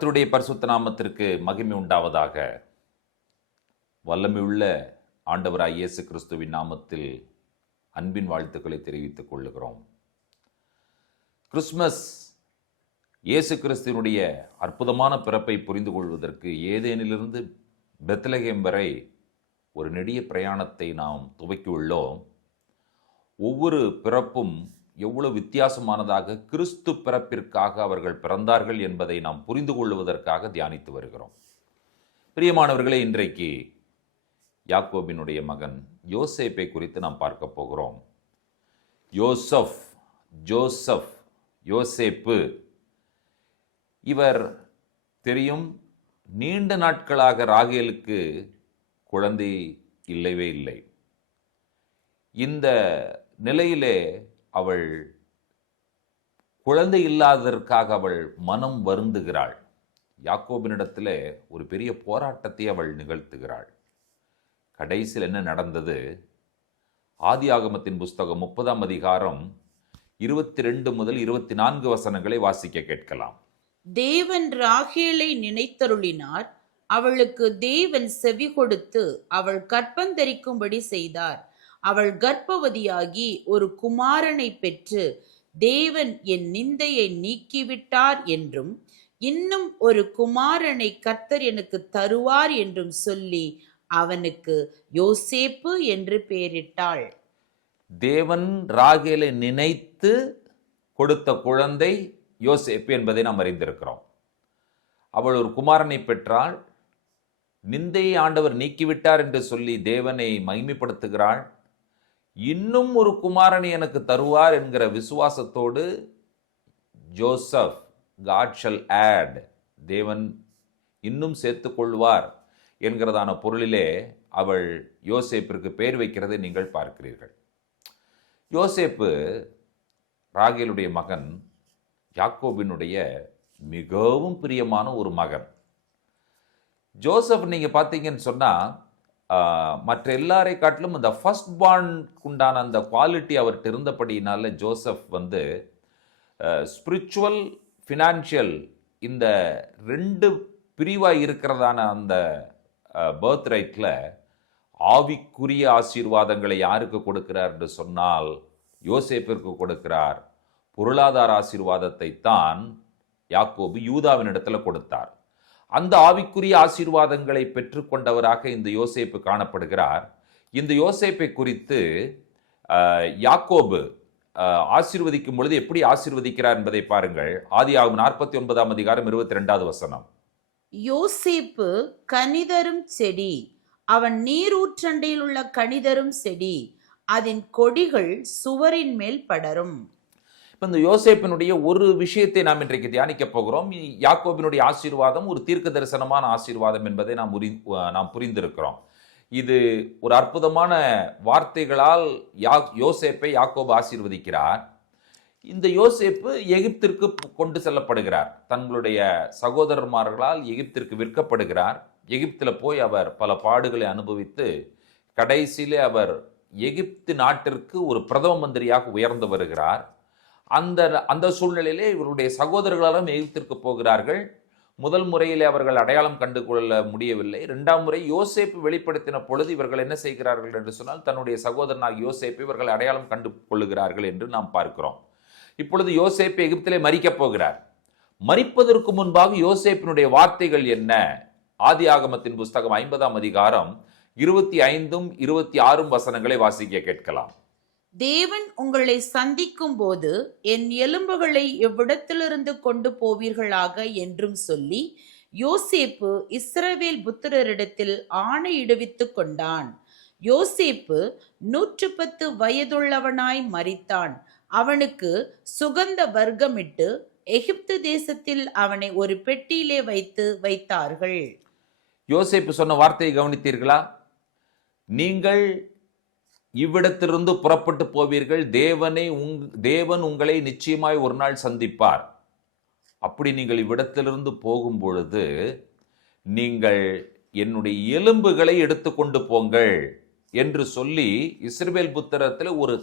கர்த்தருடைய பரிசுத்த நாமத்திற்கு மகிமை உண்டாவதாக. வல்லமையுள்ள ஆண்டவராய் இயேசு கிறிஸ்துவின் நாமத்தில் அன்பின் வாழ்த்துக்களை தெரிவித்துக் கொள்ளுகிறோம். கிறிஸ்மஸ் இயேசு கிறிஸ்துவனுடைய அற்புதமான பிறப்பை புரிந்து கொள்வதற்கு ஏதேனிலிருந்து பெத்லகேம் வரை ஒரு நெடிய பிரயாணத்தை நாம் துவக்கியுள்ளோம். ஒவ்வொரு பிறப்பும் எவ்வளவு வித்தியாசமானதாக கிறிஸ்து பிறப்பிற்காக அவர்கள் பிறந்தார்கள் என்பதை நாம் புரிந்து கொள்வதற்காக தியானித்து வருகிறோம். பிரியமானவர்களே, இன்றைக்கு யாக்கோபினுடைய மகன் யோசேப்பை குறித்து நாம் பார்க்க போகிறோம். ஜோசப், யோசேப்பு, இவர் தெரியும், நீண்ட நாட்களாக ராகேலுக்கு குழந்தை இல்லவே இல்லை. இந்த நிலையிலே அவள் குழந்தை இல்லாததற்காக அவள் மனம் வருந்துகிறாள். யாக்கோபினிடத்தில் ஒரு பெரிய போராட்டத்தை அவள் நிகழ்த்துகிறாள். கடைசியில் என்ன நடந்தது? ஆதியாகமத்தின் புஸ்தகம் 30ஆம் அதிகாரம் 22 முதல் 24 வசனங்களை வாசிக்க கேட்கலாம். தேவன் ராகேலை நினைத்தருளினார். அவளுக்கு தேவன் செவி கொடுத்து அவள் கற்பந்தரிக்கும்படி செய்தார். அவள் கர்ப்பவதியாகி ஒரு குமாரனை பெற்று தேவன் என் நிந்தையை நீக்கிவிட்டார் என்றும் இன்னும் ஒரு குமாரனை கர்த்தர் எனக்கு தருவார் என்றும் சொல்லி அவனுக்கு யோசேப்பு என்று பெயரிட்டாள். தேவன் ராகேலை நினைத்து கொடுத்த குழந்தை யோசேப்பு என்பதை நாம் அறிந்திருக்கிறோம். அவள் ஒரு குமாரனை பெற்றாள். நிந்தையை ஆண்டவர் நீக்கிவிட்டார் என்று சொல்லி தேவனை மகிமைப்படுத்துகிறாள். இன்னும் ஒரு குமாரனை எனக்கு தருவார் என்கிற விசுவாசத்தோடு ஜோசப், God shall add, தேவன் இன்னும் சேர்த்து கொள்வார் என்கிறதான பொருளிலே அவள் யோசேப்பிற்கு பெயர் வைக்கிறதை நீங்கள் பார்க்கிறீர்கள். யோசேப்பு ராகேலுடைய மகன், யாக்கோபினுடைய மிகவும் பிரியமான ஒரு மகன். ஜோசப் நீங்கள் பார்த்தீங்கன்னு சொன்னால் மற்ற எல்லாரை காட்டிலும் இந்த ஃபர்ஸ்ட் பார்னுக்குண்டான அந்த குவாலிட்டி அவர்கிட்ட இருந்தபடினால ஜோசப் ஸ்பிரிச்சுவல், ஃபினான்ஷியல், இந்த ரெண்டு பிரிவாக இருக்கிறதான அந்த பர்த் ரைட்டில் ஆவிக்குரிய ஆசீர்வாதங்களை யாருக்கு கொடுக்கிறார் என்று சொன்னால் யோசேப்பிற்கு கொடுக்கிறார். பொருளாதார ஆசீர்வாதத்தை தான் யாக்கோபு யூதாவின் இடத்துல கொடுத்தார். அந்த ஆவிக்குரிய ஆசீர்வாதங்களை பெற்றுக்கொண்டவராக இந்த யோசேப்பு காணப்படுகிறார். இந்த யோசேப்பை குறித்து யாக்கோபு ஆசீர்வதிக்கும் பொழுது எப்படி ஆசீர்வதிக்கிறார் என்பதை பாருங்கள். ஆதியாகமம் 49ஆம் அதிகாரம் 22வது வசனம். யோசேப்பு கனிதரும் செடி, அவன் நீரூற்றண்டையில் உள்ள கனிதரும் செடி, அதன் கொடிகள் சுவரின் மேல் படரும். இந்த யோசேப்பினுடைய ஒரு விஷயத்தை நாம் இன்றைக்கு தியானிக்க போகிறோம். யாக்கோபினுடைய ஆசீர்வாதம் ஒரு தீர்க்க தரிசனமான ஆசீர்வாதம் என்பதை நாம் புரிந்திருக்கிறோம். இது ஒரு அற்புதமான வார்த்தைகளால் யோசேப்பை யாக்கோபு ஆசீர்வதிக்கிறார். இந்த யோசேப்பு எகிப்திற்கு கொண்டு செல்லப்படுகிறார். தங்களுடைய சகோதரர்மார்களால் எகிப்திற்கு விற்கப்படுகிறார். எகிப்தில் போய் அவர் பல பாடுகளை அனுபவித்து கடைசியிலே அவர் எகிப்து நாட்டிற்கு ஒரு பிரதம மந்திரியாக உயர்ந்து வருகிறார். அந்த சூழ்நிலையிலே இவருடைய சகோதரர்களாலும் எகிப்திற்கு போகிறார்கள். முதல் முறையிலே அவர்கள் அடையாளம் கண்டு கொள்ள முடியவில்லை. 2ஆம் முறை யோசேப்பு வெளிப்படுத்தின பொழுது இவர்கள் என்ன செய்கிறார்கள் என்று சொன்னால் தன்னுடைய சகோதரனாக யோசேப்பை இவர்கள் அடையாளம் கண்டு கொள்ளுகிறார்கள் என்று நாம் பார்க்கிறோம். இப்பொழுது யோசேப்பு எகிப்திலே மரிக்கப் போகிறார். மரிப்பதற்கு முன்பாக யோசேப்பினுடைய வார்த்தைகள் என்ன? ஆதியாகமத்தின் புஸ்தகம் 50ஆம் அதிகாரம் 25 26 வசனங்களை வாசிக்க கேட்கலாம். தேவன் உங்களை சந்திக்கும் போது என் எலும்புகளை எவ்விடத்திலிருந்து கொண்டு போவீர்களாக என்றும் சொல்லி யோசேப்பு இஸ்ரவேல் புத்திரரிடத்தில் ஆணையிடுவித்துக் கொண்டான். யோசேப்பு 110 வயதுள்ளவனாய் மரித்தான். அவனுக்கு சுகந்த வர்க்கமிட்டு எகிப்து தேசத்தில் அவனை ஒரு பெட்டியிலே வைத்தார்கள். யோசேப்பு சொன்ன வார்த்தையை கவனித்தீர்களா? நீங்கள் இவ்விடத்திலிருந்து புறப்பட்டு போவீர்கள், தேவன் உங்களை நிச்சயமாய் ஒரு நாள் சந்திப்பார். அப்படி நீங்கள் இவ்விடத்திலிருந்து போகும் பொழுது நீங்கள் என்னுடைய எலும்புகளை எடுத்துக்கொண்டு போங்கள் என்று சொல்லி இஸ்ரவேல் புத்திரத்தில் ஒரு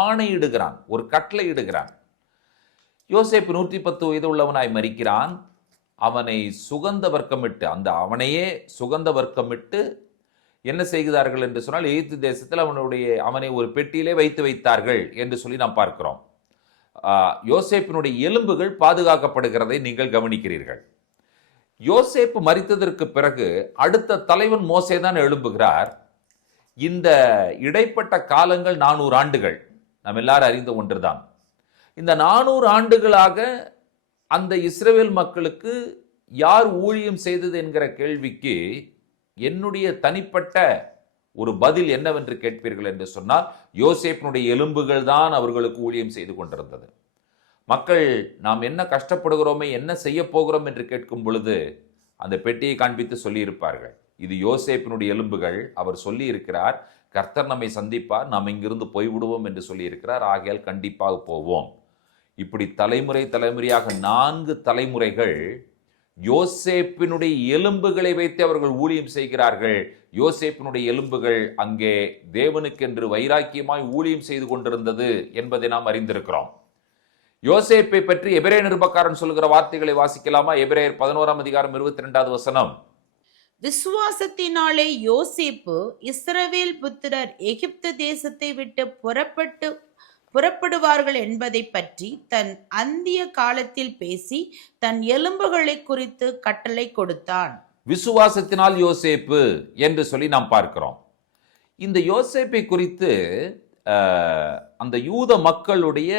ஆணையிடுகிறான், ஒரு கட்டளை இடுகிறான். யோசேப்பு 110 வயது உள்ளவனாய் மரிக்கிறான். அவனை சுகந்த வர்க்கமிட்டு அவனையே சுகந்த வர்க்கமிட்டு என்ன செய்கிறார்கள் என்று சொன்னால் எகிப்து தேசத்தில் அவனை ஒரு பெட்டியிலே வைத்தார்கள் என்று சொல்லி நாம் பார்க்கிறோம். யோசேப்பினுடைய எலும்புகள் பாதுகாக்கப்படுகிறதை நீங்கள் கவனிக்கிறீர்கள். யோசேப்பு மரித்ததற்கு பிறகு அடுத்த தலைவன் மோசே தான் எழும்புகிறார். இந்த இடைப்பட்ட காலங்கள் 400 ஆண்டுகள் நாம் எல்லாரும் அறிந்த ஒன்றுதான். இந்த 400 ஆண்டுகளாக அந்த இஸ்ரவேல் மக்களுக்கு யார் ஊழியம் செய்தது என்கிற கேள்விக்கு என்னுடைய தனிப்பட்ட ஒரு பதில் என்னவென்று கேட்பீர்கள் என்று சொன்னால், யோசேப்பினுடைய எலும்புகள் தான் அவர்களுக்கு ஊழியம் செய்து கொண்டிருந்தது. மக்கள் நாம் என்ன கஷ்டப்படுகிறோமே, என்ன செய்ய போகிறோம் என்று கேட்கும் பொழுது அந்த பெட்டியை காண்பித்து சொல்லியிருப்பார்கள், இது யோசேப்பினுடைய எலும்புகள். அவர் சொல்லி இருக்கிறார், கர்த்தர் நம்மை சந்திப்பார், நாம் இங்கிருந்து போய்விடுவோம் என்று சொல்லியிருக்கிறார், ஆகையால் கண்டிப்பாக போவோம். இப்படி தலைமுறையாக 4 தலைமுறைகள் யோசேப்பினுடைய எலும்புகளை வைத்து அவர்கள் ஊழியம் செய்கிறார்கள். யோசேப்பினுடைய எலும்புகள் அங்கே தேவனுக்கென்று வைராக்கியமாய் ஊழியம் செய்து கொண்டிருந்தது என்பதை நாம் அறிந்திருக்கிறோம். யோசேப்பை பற்றி எபிரேய நிருபக்காரன் சொல்கிற வார்த்தைகளை வாசிக்கலாமா? எபிரேயர் 11ஆம் அதிகாரம் 22வது வசனம். விசுவாசத்தினாலே யோசேப்பு இஸ்ரவேல் புத்திரர் எகிப்து தேசத்தை விட்டு புறப்படுவார்கள் என்பதை பற்றி தன் அந்திய காலத்தில் பேசி தன் எலும்புகளை குறித்து கட்டளை கொடுத்தான். விசுவாசத்தினால் யோசேப்பு என்று சொல்லி நாம் பார்க்கிறோம். இந்த யோசேப்பை குறித்து அந்த யூத மக்களுடைய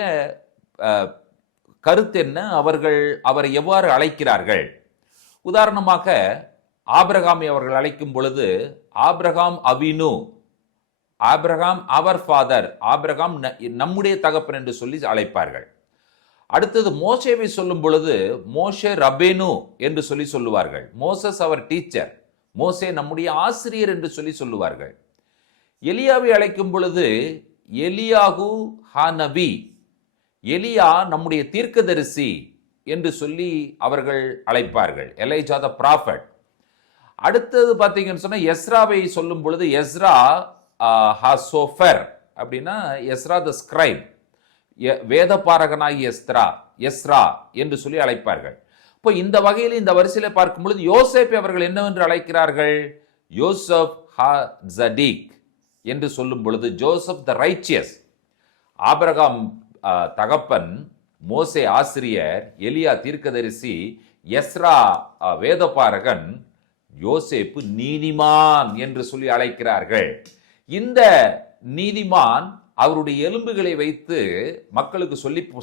கருத்து என்ன, அவரை எவ்வாறு அழைக்கிறார்கள்? உதாரணமாக ஆபிரகாமை அவர்கள் அழைக்கும் பொழுது ஆபிரகாம் அவினு, ஆபிரகாம் அவர் ஃபாதர், ஆபிரகாம் நம்முடைய தகப்பன் என்று சொல்லி அழைப்பார்கள். அடுத்தது மோசேவை சொல்லும் பொழுது மோசே ரபேனு என்று சொல்லி சொல்லுவார்கள். மோசஸ் அவர் டீச்சர், மோசே நம்முடைய ஆசிரியர் என்று சொல்லி சொல்லுவார்கள். எலியாவை அழைக்கும் பொழுது எலியாகு ஹானபி, எலியா நம்முடைய தீர்க்கதரிசி என்று சொல்லி அவர்கள் அழைப்பார்கள், எலைஜா த ப்ராஃபட். அடுத்தது பார்த்தீங்கன்னு சொன்னா எஸ்ராவை சொல்லும் பொழுது எஸ்ரா ஹாசோஃபர் அப்படின்னா எஸ்ரா த ஸ்கிரைப், வேத பாரகனாகி எஸ்ரா என்று சொல்லி அழைப்பார்கள். இப்போ இந்த வகையில் இந்த வரிசையில் பார்க்கும் பொழுது யோசேப்பை அவர்கள் என்னவென்று அழைக்கிறார்கள்? யோசப் ஹா-ஜடீக் என்று சொல்லும் பொழுது ஜோசப் த ரைச்சியஸ். ஆபிரகாம் தகப்பன், மோசே ஆசிரியர், எலியா தீர்க்கதரிசி, எஸ்ரா வேதபாரகன், யோசேப்பு நீதிமான் என்று சொல்லி அழைக்கிறார்கள். இந்த நீதிமான் அவருடைய எலும்புகளை வைத்து மக்களுக்கு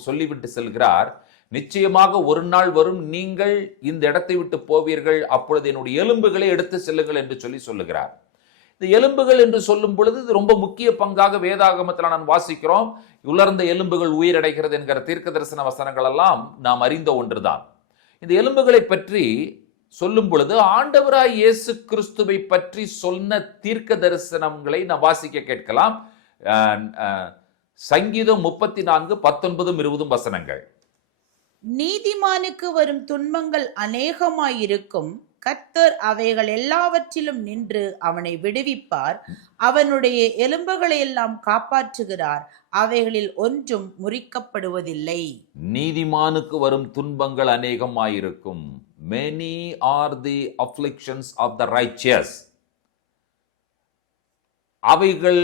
சொல்லிவிட்டு செல்கிறார், நிச்சயமாக ஒரு நாள் வரும், நீங்கள் இந்த இடத்தை விட்டு போவீர்கள், அப்பொழுது என்னுடைய எலும்புகளை எடுத்து செல்லுங்கள் என்று சொல்லி சொல்லுகிறார். இந்த எலும்புகள் என்று சொல்லும் பொழுது இது ரொம்ப முக்கிய பங்காக வேதாகமத்தில் நான் வாசிக்கிறோம். உலர்ந்த எலும்புகள் உயிரடைகிறது என்கிற தீர்க்க தரிசன வசனங்கள் எல்லாம் நாம் அறிந்த ஒன்றுதான். இந்த எலும்புகளை பற்றி சொல்லும் பொழுது ஆண்டவராய் இயேசு கிறிஸ்துவை பற்றி சொன்ன தீர்க்க தரிசனங்களை நாம் வாசிக்க கேட்கலாம். சங்கீதம் 34:19-20 வசனங்கள். நீதிமானுக்கு வரும் துன்பங்கள் அநேகமாயிருக்கும், கர்த்தர் அவைகள் எல்லாவற்றிலும் நின்று அவனை விடுவிப்பார், அவனுடைய எலும்புகளை எல்லாம் காப்பாற்றுகிறார், அவைகளில் ஒன்றும் முறிக்கப்படுவதில்லை. நீதிமானுக்கு வரும் துன்பங்கள் அநேகமாயிருக்கும். Many are the afflictions of the righteous. அவைகள்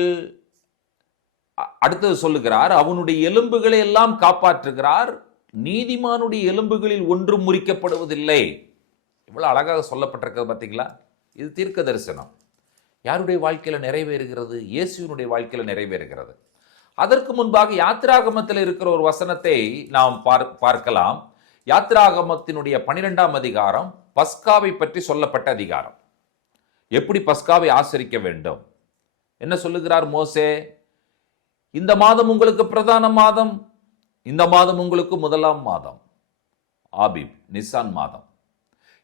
அடுத்தது சொல்லுகிறார், அவனுடைய எலும்புகளை எல்லாம் காப்பாற்றுகிறார், நீதிமானுடைய எலும்புகளில் ஒன்றும் முறிக்கப்படுவதில்லை. இவ்வளவு அழகாக சொல்லப்பட்டிருக்கிறது பார்த்தீங்களா? இது தீர்க்க தரிசனம் யாருடைய வாழ்க்கையில நிறைவேறுகிறது? இயேசுவினுடைய வாழ்க்கையில நிறைவேறுகிறது. அதற்கு முன்பாக யாத்திராகமத்தில் இருக்கிற ஒரு வசனத்தை நாம் பார்க்கலாம். யாத்திராகமத்தினுடைய 12ஆம் அதிகாரம் பஸ்காவை பற்றி சொல்லப்பட்ட அதிகாரம். எப்படி பஸ்காவை ஆசரிக்க வேண்டும்? என்ன சொல்லுகிறார் மோசே? இந்த மாதம் உங்களுக்கு பிரதான மாதம், இந்த மாதம் உங்களுக்கு முதலாம் மாதம், ஆபீப் நிசான் மாதம்.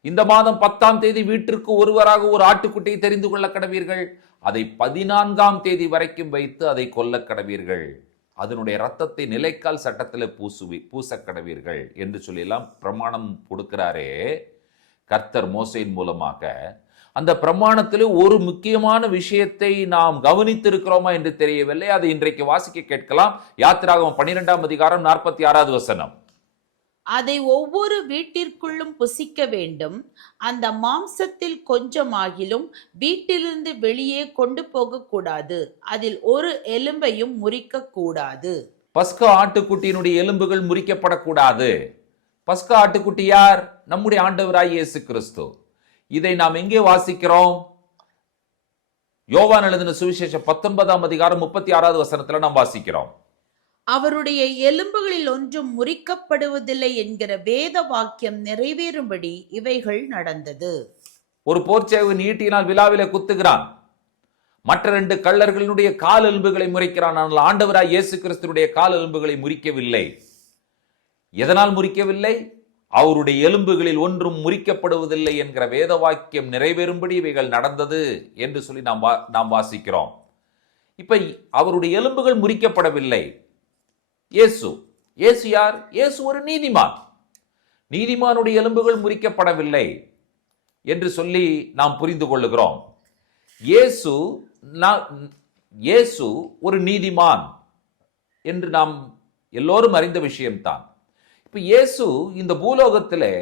இந்த மாதம் 10ஆம் தேதி வீட்டிற்கு ஒருவராக ஒரு ஆட்டுக்குட்டியை தெரிந்து கொள்ள கடவீர்கள், அதை 14ஆம் தேதி வரைக்கும் வைத்து அதை கொல்ல கடவீர்கள், அதனுடைய ரத்தத்தை நிலைக்கால் சட்டத்தில் பூச கடவீர்கள் என்று சொல்லலாம் பிரமாணம் கொடுக்கிறாரே கர்த்தர் மோசேயின் மூலமாக. அந்த பிரமாணத்தில் ஒரு முக்கியமான விஷயத்தை நாம் கவனித்திருக்கிறோமா என்று தெரியவில்லை. அதை இன்றைக்கு வாசிக்க கேட்கலாம். யாத்திராகமம் 12ஆம் அதிகாரம் 46வது வசனம். அதை ஒவ்வொரு வீட்டிற்குள்ளும் புசிக்க வேண்டும். அந்த மாம்சத்தில் கொஞ்சமாகிலும் வீட்டிலிருந்து வெளியே கொண்டு போகக்கூடாது. அதில் ஒரு எலும்பையும் முறிக்கக்கூடாது. பஸ்கா ஆட்டுக்குட்டியினுடைய எலும்புகள் முறிக்கப்படக்கூடாது. பஸ்கா ஆட்டுக்குட்டி யார்? நம்முடைய ஆண்டவராய் இயேசு கிறிஸ்து. இதை நாம் எங்கே வாசிக்கிறோம்? யோவான் எழுதின சுவிசேஷம் 19ஆம் அதிகாரம் 36வது வசனத்துல நாம் வாசிக்கிறோம். அவருடைய எலும்புகளில் ஒன்றும் முறிக்கப்படுவதில்லை என்கிற வேத வாக்கியம் நிறைவேறும்படி இவைகள் நடந்தது. ஒரு போர்ச்சேவகன் ஈட்டியினால் விலாவிலே குத்துகிறான். மற்ற 2 கள்ளர்களுடைய கால் எலும்புகளை முறிக்கிறான். ஆனால் ஆண்டவராய் இயேசு கிறிஸ்துடைய கால் எலும்புகளை முறிக்கவில்லை. எதனால் முறிக்கவில்லை? அவருடைய எலும்புகளில் ஒன்றும் முறிக்கப்படுவதில்லை என்கிற வேத வாக்கியம் நிறைவேறும்படி இவைகள் நடந்தது என்று சொல்லி நாம் வாசிக்கிறோம். இப்ப அவருடைய எலும்புகள் முறிக்கப்படவில்லை. இயேசு யார்? இயேசு ஒரு நீதிமான். நீதிமானுடைய எலும்புகள் முறிக்கப்படவில்லை என்று சொல்லி நாம் புரிந்து கொள்ளுகிறோம். இயேசு ஒரு நீதிமான் என்று நாம் எல்லோரும் அறிந்த விஷயம்தான். இப்ப இயேசு இந்த பூலோகத்திலே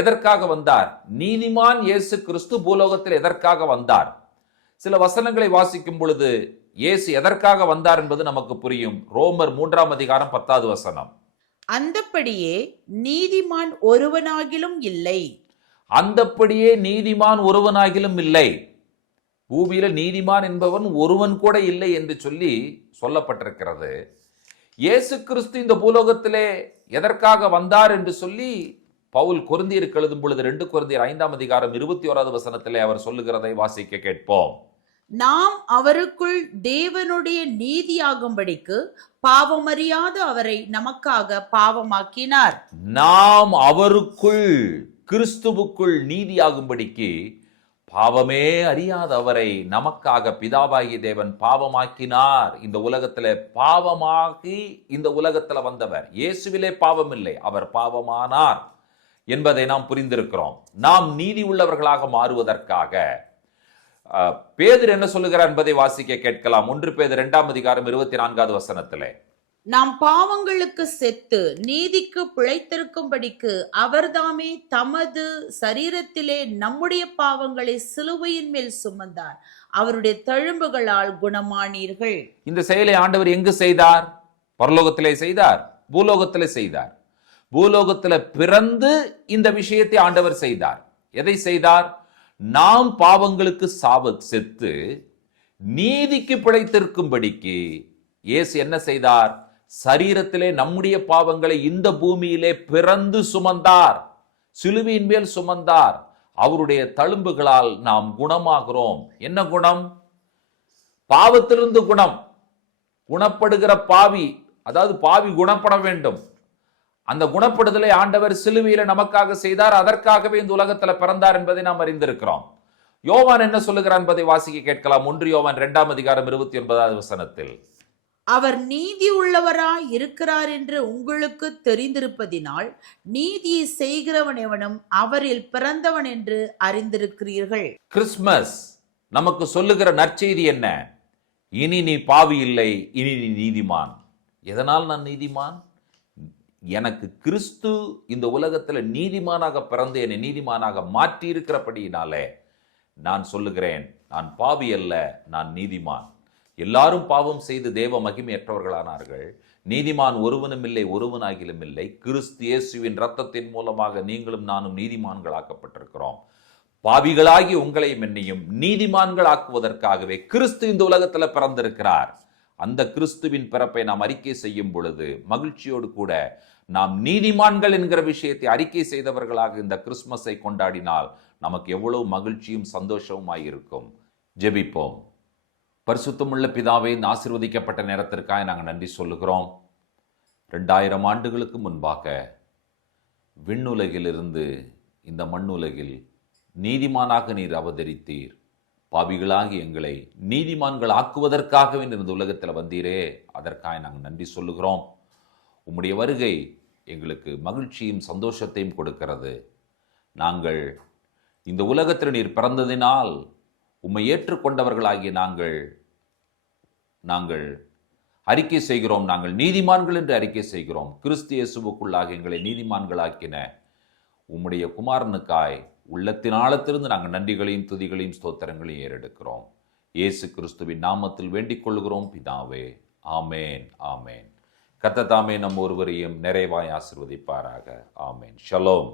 எதற்காக வந்தார்? நீதிமான் இயேசு கிறிஸ்து பூலோகத்தில் எதற்காக வந்தார்? சில வசனங்களை வாசிக்கும் பொழுது இயேசு எதற்காக வந்தார் என்பது நமக்கு புரியும். ரோமர் 3ஆம் அதிகாரம் 10வது வசனம். அந்தப்படியே நீதிமான் ஒருவனாகிலும் இல்லை. அந்தப்படியே நீதிமான் ஒருவனாகிலும் இல்லை. பூமியில நீதிமான் என்பவன் ஒருவன் கூட இல்லை என்று சொல்லி சொல்லப்பட்டிருக்கிறது. இயேசு கிறிஸ்து இந்த பூலோகத்திலே எதற்காக வந்தார் என்று சொல்லி பவுல் கொரிந்தியருக்கு எழுதும் பொழுது 2 கொரிந்தியர் 5ஆம் அதிகாரம் 21வது வசனத்திலே அவர் சொல்லுகிறதை வாசிக்க கேட்போம். நாம் அவருக்குள் தேவனுடைய நீதியாகும்படிக்கு பாவமறியாத அவரை நமக்காக பாவமாக்கினார். நாம் அவருக்குள் கிறிஸ்துவுக்குள் நீதியாகும்படிக்கு பாவமே அறியாத அவரை நமக்காக பிதாவாகிய தேவன் பாவமாக்கினார். இந்த உலகத்துல பாவமாகி இந்த உலகத்துல வந்தவர். இயேசுவிலே பாவம் இல்லை, அவர் பாவமானார் என்பதை நாம் புரிந்திருக்கிறோம். நாம் நீதி உள்ளவர்களாக மாறுவதற்காக பேதுரு என்ன சொல்லுகிறார் என்பதை வாசிக்க கேட்கலாம். 1 பேதுரு 2ஆம் அதிகாரம் 24வது வசனத்திலே, நாம் பாவங்களுக்கு செத்து நீதிக்கு பிழைத்திருக்கும்படிக்கு அவர்தாமே தமது சரீரத்திலே நம்முடைய பாவங்களை சிலுவையின் மேல் சுமந்தார், அவருடைய தழும்புகளால் குணமானீர்கள். இந்த செயலை ஆண்டவர் எங்கு செய்தார்? பரலோகத்திலே செய்தார், பூலோகத்திலே செய்தார். பூலோகத்திலே பிறந்து இந்த விஷயத்தை ஆண்டவர் செய்தார். எதை செய்தார்? நாம் பாவங்களுக்கு செத்து நீதிக்கு பிழைத்திருக்கும்படிக்கு இயேசு என்ன செய்தார்? சரீரத்திலே நம்முடைய பாவங்களை இந்த பூமியிலே பிறந்து சுமந்தார், சிலுவையின் மேல் சுமந்தார். அவருடைய தழும்புகளால் நாம் குணமாகிறோம். என்ன குணம்? பாவத்திலிருந்து குணம். குணப்படுகிற பாவி, அதாவது பாவி குணப்பட வேண்டும். அந்த குணப்படுதலை ஆண்டவர் சிலுவையில நமக்காக செய்தார். அதற்காகவே இந்த உலகத்துல பிறந்தார் என்பதை நாம் அறிந்திருக்கிறோம். யோவான் என்ன சொல்லுகிறார் என்பதை வாசிக்க கேட்கலாம். 1 யோவான் 2ஆம் அதிகாரம் 29வது வசனத்தில், அவர் நீதி உள்ளவராய் இருக்கிறார் என்று உங்களுக்கு தெரிந்திருப்பதினால் நீதியை செய்கிறவன் எவனும் அவரில் பிறந்தவன் என்று அறிந்திருக்கிறீர்கள். கிறிஸ்துமஸ் நமக்கு சொல்லுகிற நற்செய்தி என்ன? இனி நீ பாவி இல்லை, இனி நீ நீதிமான். எதனால் நான் நீதிமான்? எனக்கு கிறிஸ்து இந்த உலகத்துல நீதிமானாக பிறந்து என்னை நீதிமானாக மாற்றி இருக்கிறபடியினாலே நான் சொல்லுகிறேன், நான் பாவி அல்ல, நான் நீதிமான். எல்லாரும் பாவம் செய்து தேவ மகிமையற்றவர்களானார்கள். நீதிமான் ஒருவனும் இல்லை, ஒருவனாகிலும் இல்லை. கிறிஸ்து இயேசுவின் இரத்தத்தின் மூலமாக நீங்களும் நானும் நீதிமான்களாக்கப்பட்டிருக்கிறோம். பாவிகளாகி உங்களையும் என்னையும் நீதிமான்கள் ஆக்குவதற்காகவே கிறிஸ்து இந்த உலகத்துல பிறந்திருக்கிறார். அந்த கிறிஸ்துவின் பிறப்பை நாம் அறிக்கை செய்யும் பொழுது மகிழ்ச்சியோடு கூட நாம் நீதிமான்கள் என்கிற விஷயத்தை அறிக்கை செய்தவர்களாக இந்த கிறிஸ்துமஸை கொண்டாடினால் நமக்கு எவ்வளவு மகிழ்ச்சியும் சந்தோஷமுமாயிருக்கும். ஜெபிப்போம். பரிசுத்தமுள்ள பிதாவே, இந்த ஆசீர்வதிக்கப்பட்ட நேரத்திற்காக நாங்கள் நன்றி சொல்லுகிறோம். 2000 ஆண்டுகளுக்கு முன்பாக விண்ணுலகிலிருந்து இந்த மண்ணுலகில் நீதிமானாக நீர் அவதரித்தீர். பாவிகளாகி எங்களை நீதிமான்கள் ஆக்குவதற்காகவே இந்த உலகத்தில் வந்தீரே, அதற்காக நாங்கள் நன்றி சொல்லுகிறோம். உம்முடைய வருகை எங்களுக்கு மகிழ்ச்சியும் சந்தோஷத்தையும் கொடுக்கிறது. நாங்கள் இந்த உலகத்தில் நீர் பிறந்ததினால் உம்மை ஏற்றுக்கொண்டவர்களாகிய நாங்கள் அறிக்கை செய்கிறோம். நாங்கள் நீதிமான்கள் என்று அறிக்கை செய்கிறோம். கிறிஸ்து இயேசுவுக்குள்ளாக எங்களை நீதிமான்களாக்கின உம்முடைய குமாரனுக்காய் உள்ளத்தின் ஆழத்திலிருந்து நாங்கள் நன்றிகளையும் துதிகளையும் ஸ்தோத்திரங்களையும் ஏறெடுக்கிறோம். இயேசு கிறிஸ்துவின் நாமத்தில் வேண்டிக் கொள்கிறோம் பிதாவே. ஆமேன், ஆமேன். கர்த்தர் தாமே நம் ஒருவரையும் நிறைவாய் ஆசீர்வதிப்பாராக. ஆமேன். ஷலோம்.